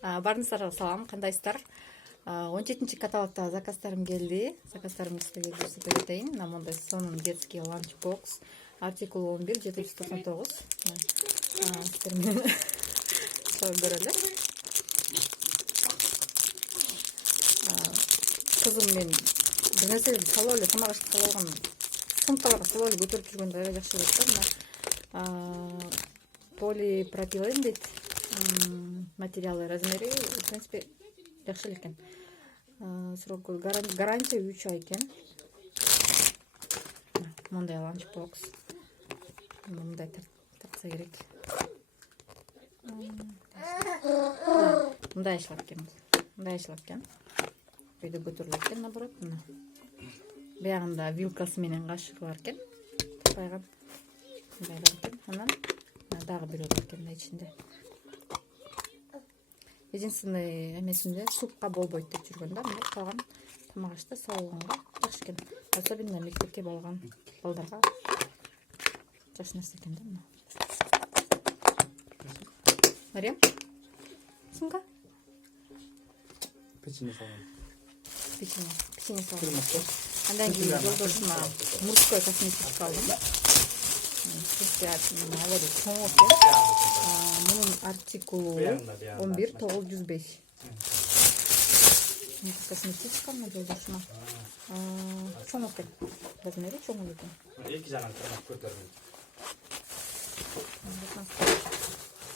Баарыңыздарга салам, кандайсыздар? 17 каталогтагы заказдарым келди. Заказдарымды силерге көрсөтө кетейин. Мына мондай сонун детский ланчбокс. Артикул 11 799. Силер менен чогуу көрөлү. Кызым мен бир нерселерди салып эле тамак ашып калып алган. Сумкаларга салып эле көтөрүп жүргөндө аябай жакшы болот да. Мына полипропилен дейт. Материалы, размери, в принципе, жакшы эле экен. Срок гарантия 3 ай экен. Мондай ланчбокс. Мындай тартса керек. Мындай ашылат экен. Үйдө көтөрүлөт экен, наоборот. Биягында вилкасы менен кашыгы бар экен. Тапайган. Мындай бар экен. Анан дагы бирөө бар экен ичинде. Единственный эмесинде супка болбойт деп жүргөн да, мындай калган тамак ашты салганга жакшы экен. Особенно мектепке барган балдарга жакшы нерсе экен да. Мариям, сумка? Печенье салган. Печенье салган. Андан кийин жолдошума мужской косметика алдым. Чоң экен. Мунун артикулу 11 905. Косметика мына жолдошума. Чоң экен. Размери чоң экен. Эки жагын тырнак көтөрүлүп.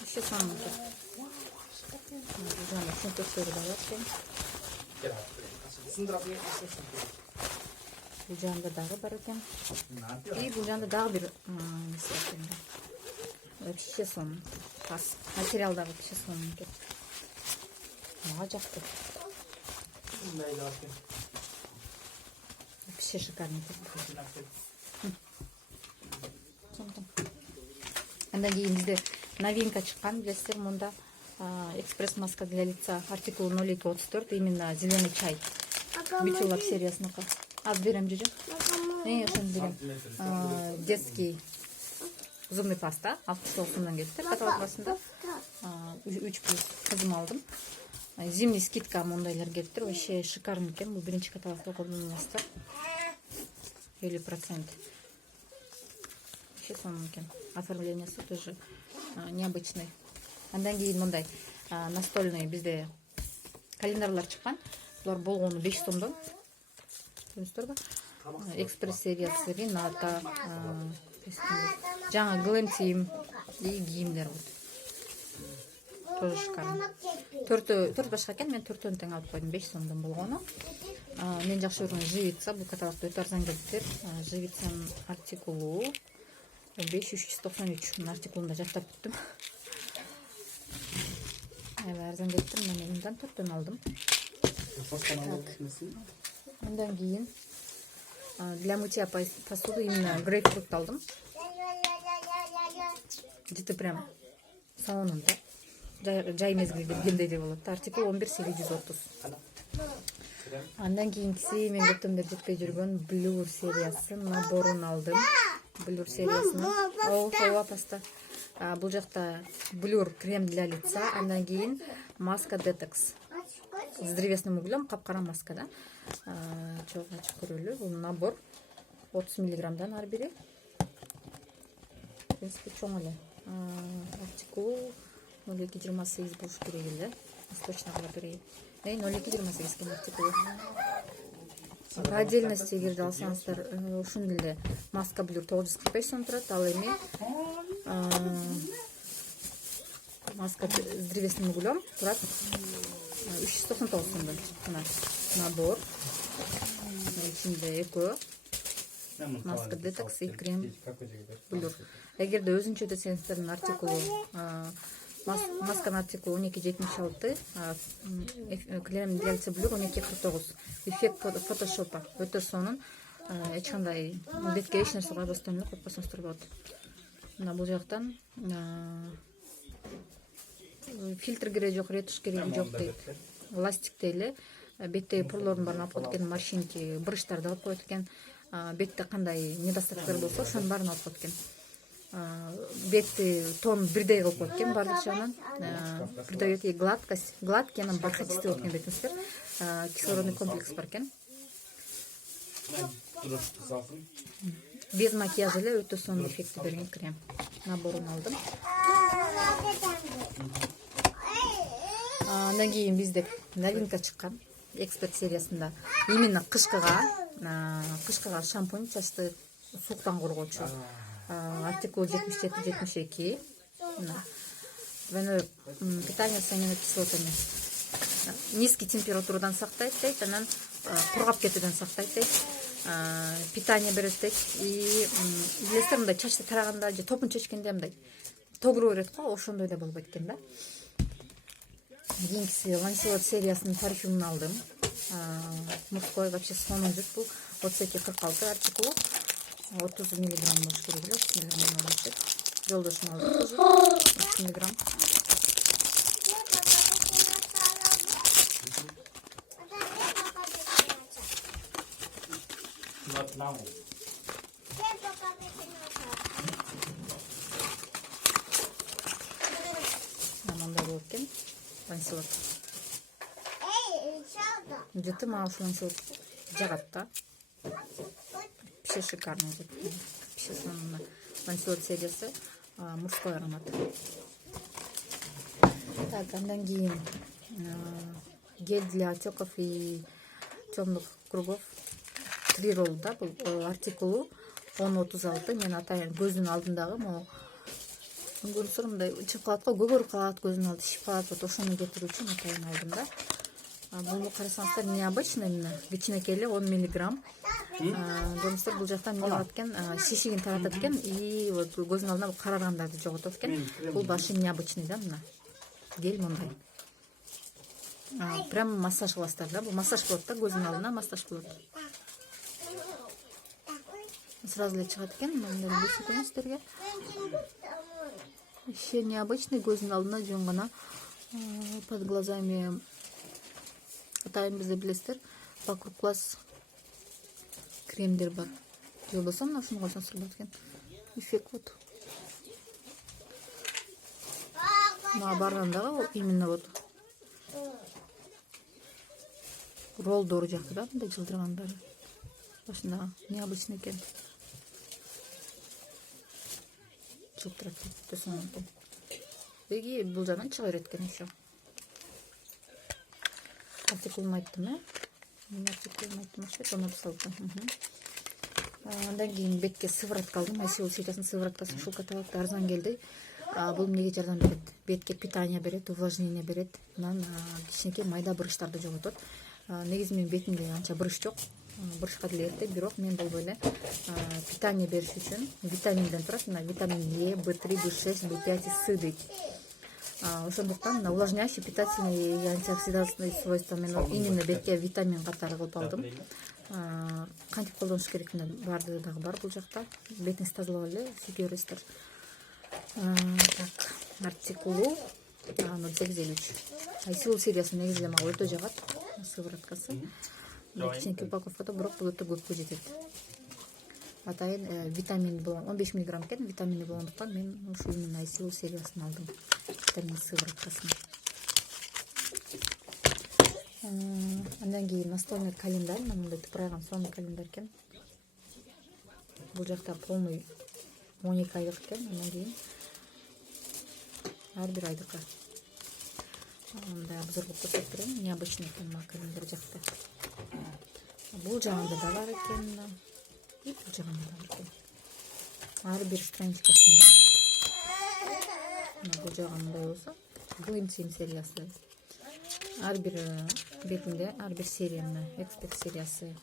Еще сам экен. Жана чөнтөктөрү да бар экен. Бул жагында дагы бар экен. И бул жагында дагы бир нерсе экен. Вообще сонун. Материал дагы вообще сонун экен. Мага жакты. Мындай да экен. Вообще шикарный экен. Андан кийин бизде новинка чыккан, билесиздер, мында экспресс маска для лица, артикул 0234, именно зеленый чай. Битюлап сериясыныкы. Аз берем жужу. Ошону берем. Детский зубный паста 69 сомдон келиптир каталог басында. 3+, кызым алдым. Зимний скидка мондайлар келиптир. Вообще шикарный экен. Бул биринчи каталогдо колдонуласыздар. 50%. Вообще сонун экен. Оформлениеси тоже необычный. Андан кийин мондай настольный бизде календарлар чыккан. Булар болгону 5 сомдон. Көрүнүздөрбү? Экспресс сериясы, Рената, жаңы Глэм Тим и кийимдер вот. Тоже шикарно. 4 башка экен, мен 4-төн тең алып койдум, 5 сомдон болгону. Мен жакшы көргөн живица, бул каталогдо өтө арзан келиптир. Живицанын артикулу 5393. Артикулунда жаттап бүттүм. Аябай арзан келиптир, мен мындан 4-төн алдым. Андан кийин для мытья посуды именно грейпфрут алдым. Где-то прям салонунда. Жай мезгилде бергендей болот. Артикул 11830. Андан кийинкиси мен көптөн бери жетпей жүргөн Blur сериясы наборун алдым. Blur сериясынын ооба паста. Бул жакта Blur крем для лица, андан кийин маска детокс. С древесным углем, капкара маска, да. Чогуу ачып көрөлү. Бул набор 30 миллиграммдан ар бири. В принципе, чоң эле. Артикул 0228 болуш керек эле. Точно берейин. 0228 экен артикул. По отдельности эгерде алсаңыздар, ушун эле маска Blur 945 сом турат, ал эми маска с древесным углем турат 399 сомдон. Мына набор. Ичинде экөө маска детокс и крем Blur. Эгерде өзүнчө десеңиздер, артикулу масканын артикулу 1276, крем для лица Blur 1249. Эффект фотошопа өтө сонун. Эч кандай бетке эч нерсе койбостон эле койпосоңуздар болот. Мына бул жактан фильтр кереги жок, ретуш кереги жок дейт. Ластикте эле беттеги пурлордун баарын алып коет экен, морщинки, брыштарды алып коет экен. Бетте кандай недостаткалар болсо, ошонун баарын алып коет экен. бетти тон бирдей кылып коет экен баардык жагынан. Придает ей гладкость, гладкий, анан бархатистый болот экен бетиңиздер. Кислородный комплекс бар экен. Без макияжа эле өтө сонун эффекти берген крем. Наборун алдым. Андан кийин бизде новинка чыккан. Эксперт сериясында именно кышкыга шампунь чачты сууктан коргоочу. Артикул 77-72. Двойное питание с аминокислотами. Низкий температурадан сактайт дейт, анан кургап кетүүдөн сактайт дейт. Питание берет дейт. И билесиздер, мындай чачты тараганда же топун чечкенде мындай тогуруп берет го, ошондой да болбойт экен да. Кийинкиси Ланселот сериясынын парфюмун алдым. Мужской вообще сонун жүк бул. 32-46 артикулу. 30 миллиграмм болуш керек эле. 30 миллиграмм болуш. Жолдошум алды тоже. 30 миллиграмм. Мындай болот экен. Ланселот. Жыты мага ушул Ланселот жагат да. Вообще шикарный. Вообще сонун. Ланселот сериясы мужской аромат. Так, андан кийин гель для отеков и темных кругов. 3 ролл да, бул артикулу 10-36. Мен атайын көздүн алдындагы могу көрсөм мындай чыгып калат го, көгөрүп калат, көздүн алды шип калат, вот ошону кетирүү үчүн атайын алдым да. Бул карасаңыздар необычный, именно кичинекей эле 10 миллиграмм. Көрүңүздөр, бул жактан эмне кылат экен, шишигин таратат экен и вот көздүн алдына караргандарды жоготот экен. Бул вообще необычный да, мына гель мындай. Прям массаж кыласыздар да, бул массаж болот да, көздүн алдына массаж болот. Сразу эле чыгат экен, мындай көрсөтөм сиздерге. Вообще необычный, көздүн алдына жөн гана под глазами. Атайын бизде билесиздер, вокруг глаз кремдер бар. Же болбосо мына ушуну койсоңуздар болот экен. Эффект вот. Мага баргандагы именно вот роллдору жакты да, мындай жылдыргандары. Башында необычный экен. Жылтырат, өтө сонун экен. Беги бул жагынан чыга берет экен еще. Артикулун айттым, артикулун айттым, оны салдым. Андан кийин бетке сыворотка алдым. Айсил сериясынын сывороткасы ушул каталогда арзан келди. Бул эмнеге жардам берет? Бетке питание берет, увлажнение берет. Анан кичинекей майда бурыштарды жоготот. Негизи менин бетимде анча бурыш жок. Бурышка деле эрте, бирок мен болбой эле питание бериш үчүн витаминден турат. Мына витамин Е, В3, В6, В5 и С дейт. Ошондуктан увлажняющий, питательный и антиоксидантный свойствами именно бетке витамин катары кылып алдым. Кантип колдонуш керек, баардыгы дагы бар бул жакта. Бетиңизди тазалап эле сүйкөй бересиздер. Так, артикулу 0853. Айсил сериясынын негизи мага өтө жагат сывороткасы. Кичинекей упаковкада, бирок бул өтө көпкө жетет. Атайын витамин болгон 15 миллиграмм экен, витамини болгондуктан мен ушул именно Айсил сериясын алдым. Витамин сывороткасын. Андан кийин настольный календарь, мындай тыпырайган сонун календарь экен. Бул жакта полный 12 айлык экен. Андан кийин ар бир айдыкы. Мындай обзор кылып көрсөтүп берейин. Необычный экен мына календарь жакта. Бул жагында да бар экен. И бул жагында да бар экен. Ар бир страничкасында. Бул жагында болсо Глимсим сериясы. Ар бир бетинде ар бир серия, мына эксперт сериясы.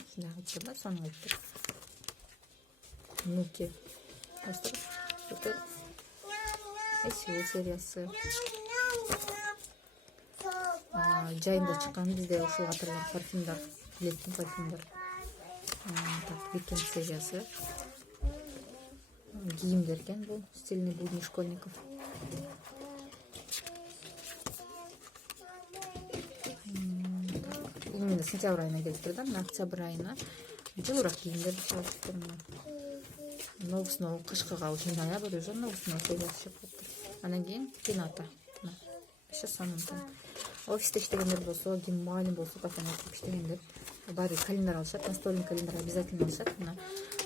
Ушундай кылып да, сону айтып. Нуки. Это Айсил сериясы. Жайында чыккан бизде ушул катарлар парфюмдар, летний парфюмдар. Так, Викенд сериясы. Кийимдер экен бул, стильный будни школьников. Именно сентябрь айына келип турду да, мына октябрь айына жылыраак кийимдерди чыгарып новусуна кышкыга уже ноябрь уже новусуна сериясы чыгып калыптыр. Анан кийин Пината. Еще сонунтан. Офисте иштегендер болсо, ким маалим болсо, кафеде иштегендер баары календар алышат, настольный календар обязательно алышат. Мына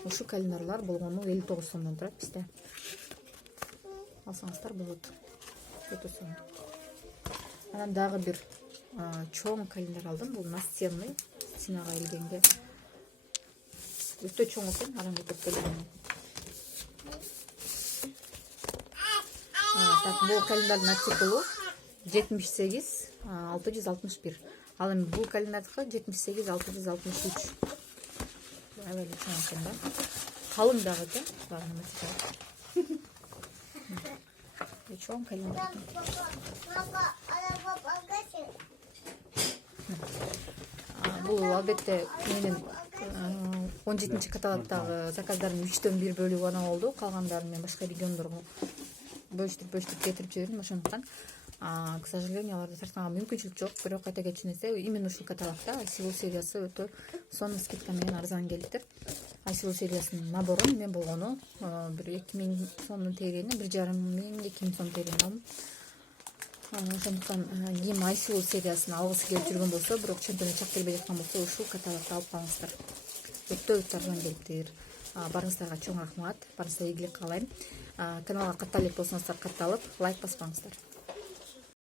ушул календарлар болгону 59 сомдон турат бизде. Алсаңыздар болот. Өтө сонун. Анан дагы бир чоң календар алдым. Бул настенный, стенага илгенге. Өтө чоң экен, арам кетип келген. Так, бул календардын артикулу 78 661. Ал эми бул календардыкы 78 663. Аябай чоң экен да. Калың дагы экен. Чоң календар. Бул албетте менин 17 каталогдагы заказдардын 3/1 бөлүгү гана болду. Калгандарын мен башка региондорго бөлүштүрүп кетирип жибердим. Ошондуктан к сожалению аларды тартканга мүмкүнчүлүк жок. Бирок айта кетчү нерсе, именно ушул каталогда Айсулуу сериясы өтө сонун скидка менен арзан келиптир. Айсулуу сериясынын наборун мен болгону бир 2000 сомдун тегерегине 1500-2000 сом тегерегине алдым. Ошондуктан ким Айсулуу сериясын алгысы келип жүргөн болсо, бирок чөнтөгүнө чак келбей жаткан болсо, ушул каталогду алып калыңыздар. Өтө арзан келиптир. Барыңыздарга чоң рахмат. Барыңыздарга ийгилик каалайм. Каналга катталып болсоңуздар катталып, лайк баспаңыздар.